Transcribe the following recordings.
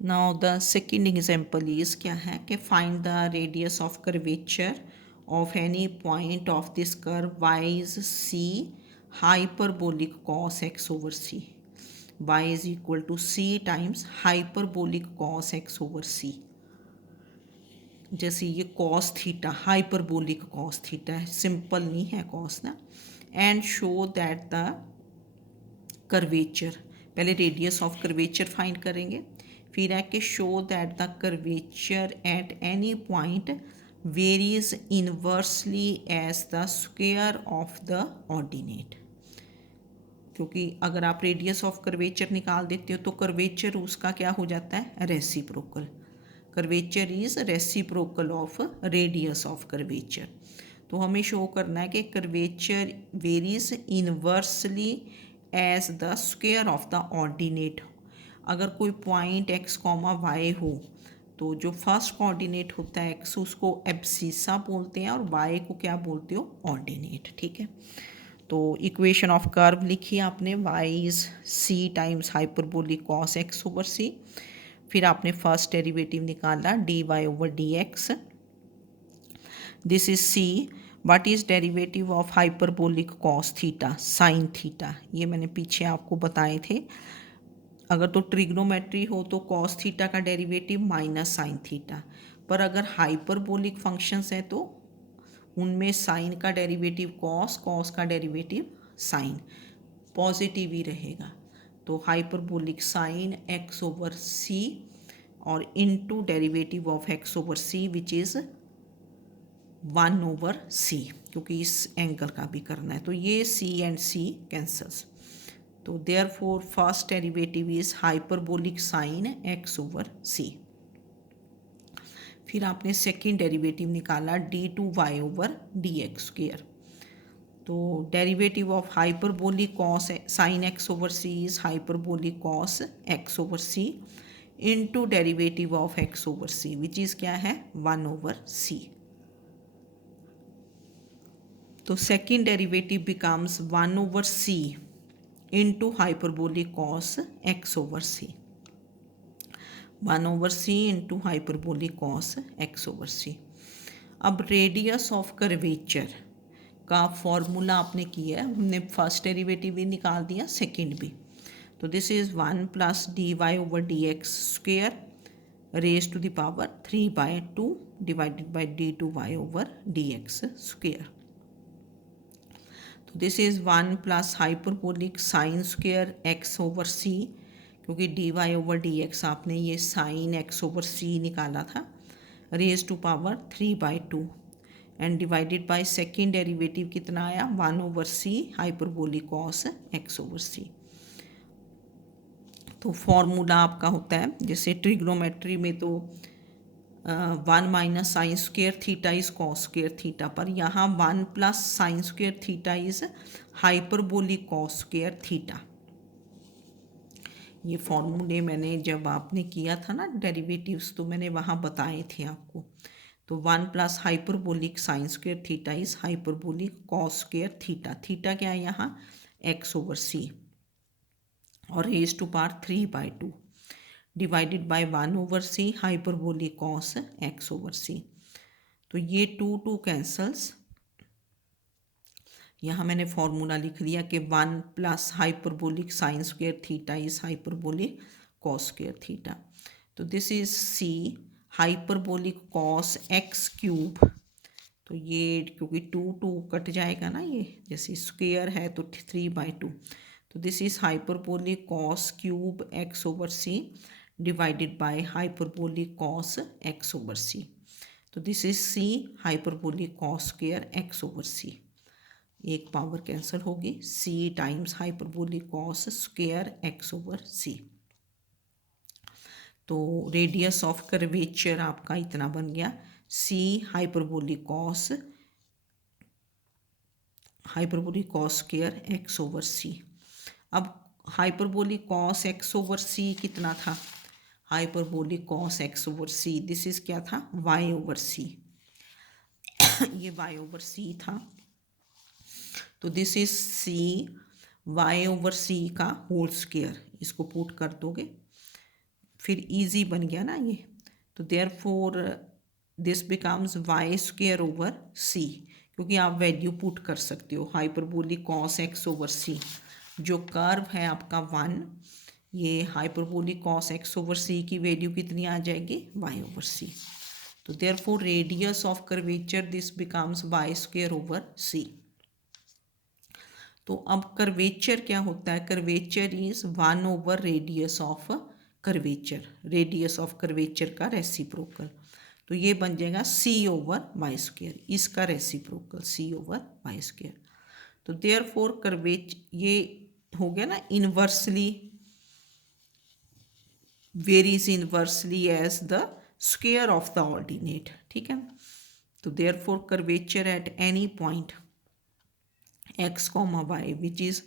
Now the second example is क्या है कि find the radius of curvature of any point of this curve y is c hyperbolic cos x over c. Y is equal to c times hyperbolic cos x over c. जैसे ये cos theta hyperbolic cos theta है, simple नहीं है cos ना। And show that the curvature, पहले radius of curvature find करेंगे, फिर है कि show that the curvature at any point varies inversely as the square of the ordinate. क्योंकि अगर आप रेडियस ऑफ कर्वेचर निकाल देते हो तो कर्वेचर उसका क्या हो जाता है, reciprocal. Curvature is reciprocal of radius of curvature. तो हमें शो करना है कि curvature varies inversely as the square of the ordinate. अगर कोई पॉइंट एक्स कॉमा वाई हो तो जो फर्स्ट कोऑर्डिनेट होता है एक्स उसको एब्सिसा बोलते हैं और वाई को क्या बोलते हो, ऑर्डिनेट। ठीक है, तो इक्वेशन ऑफ कर्व लिखी आपने, y is c times hyperbolic cos x over c. फिर आपने फर्स्ट डेरिवेटिव निकाला d y over d x. This is c. What is derivative of hyperbolic cos theta sine theta, ये मैंने पीछे आपको बताए थे। अगर तो ट्रिग्नोमेट्री हो तो कॉस थीटा का डेरिवेटिव माइनस साइन थीटा, पर अगर हाइपरबोलिक फंक्शंस हैं तो उनमें साइन का डेरिवेटिव कॉस, कॉस का डेरिवेटिव साइन, पॉजिटिव ही रहेगा। तो hyperbolic sine x over c और into derivative of x over c which is 1 over c, क्योंकि इस एंगल का भी करना है तो ये सी एंड सी कैंसल्स। तो therefore first derivative is hyperbolic sine x over c. फिर आपने सेकेंड डेरिवेटिव निकाला d two y over d x square. तो derivative of hyperbolic cos sine x over c is hyperbolic cos x over c into derivative of x over c which is क्या है, 1 over c. तो second derivative becomes 1 over c into hyperbolic cos x over c, 1 over c into hyperbolic cos x over c. अब radius of curvature का formula आपने किया है, हमने first derivative भी निकाल दिया, सेकंड भी। तो this is 1 plus d y over d x square raise to the power 3/2 divided by d two y over d x square. तो this is 1 plus hyperbolic sine square x over c, क्योंकि d y over d x आपने ये sine x over c निकाला था, raise to power 3/2 and divided by second derivative कितना आया, 1 over c hyperbolic cos x over c. तो formula आपका होता है जैसे ट्रिग्नोमेट्री में तो 1 minus sign square theta is cos square theta, पर यहाँ 1 plus sign square theta is hyperbolic cos square theta. ये फॉर्मूले मैंने जब आपने किया था ना डेरिवेटिव्स तो मैंने वहाँ बताए थे आपको। तो 1 plus hyperbolic sine square theta is hyperbolic cos square theta. Theta क्या है यहाँ, एक्स ओवर सी और raise to power 3/2 divided by 1 over c hyperbolic cos x over c. तो ये 2 कैंसल्स, यहाँ मैंने फॉर्मूला लिख दिया कि 1 plus hyperbolic sine square theta is hyperbolic cos square theta. तो this is c hyperbolic cos x cube. तो ये क्योंकि 2 कट जाएगा ना, ये जैसे स्क्वेयर है तो 3/2। तो this is hyperbolic cos cube x over c divided by hyperbolic cos x over c. तो this is c hyperbolic cos square x over c, एक पावर कैंसिल होगी, c times hyperbolic cos square x over c. तो radius of curvature आपका इतना बन गया, c hyperbolic cos square x over c. अब hyperbolic cos x over c कितना था, hyperbolic cos x over c this is क्या था, वाई ओवर सी ये वाई ओवर सी था। तो this is c y over c का होल स्क्वेयर, इसको पुट कर दोगे फिर ईजी बन गया ना ये, तो therefore this becomes y square over c, क्योंकि आप वैल्यू पुट कर सकते हो hyperbolic cos x over c. जो कर्व है आपका 1, ये hyperbolic cos x over c की वैल्यू कितनी आ जाएगी, वाई ओवर सी। तो therefore radius of curvature this becomes y square over c. तो अब कर्वेचर क्या होता है, curvature is 1 over radius of curvature, radius of curvature का रेसिप्रोकल। तो ये बन जाएगा सी ओवर वाई स्क्वेयर, इसका reciprocal c over y square. तो देयरफॉर कर्वेच ये हो गया ना inversely, varies inversely as the square of the ordinate, ठीक है। तो therefore curvature at any point x comma y which is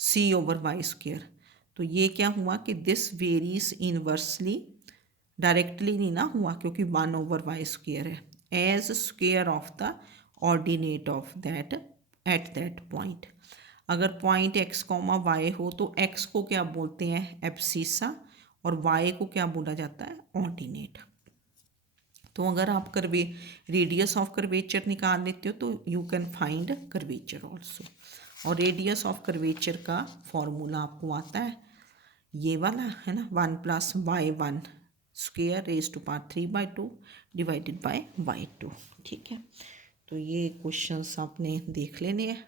c over y square. तो ये क्या हुआ कि दिस वेरीज इनवर्सली, डायरेक्टली नहीं ना हुआ क्योंकि 1 ओवर वाई स्क्वेयर है, as square of the ordinate of that at that point. अगर पॉइंट एक्स कॉमा वाई हो तो एक्स को क्या बोलते हैं, एब्सिसा, और वाई को क्या बोला जाता है, ऑर्डिनेट। तो अगर आप कर्वे रेडियस ऑफ कर्वेचर निकाल लेते हो तो you can find curvature also. और रेडियस ऑफ कर्वेचर का फॉर्मूला आपको आता है ये वाला है ना, 1 + y1 square raise to power 3/2 divided by y2, ठीक है। तो ये क्वेश्चंस आपने देख लेने हैं।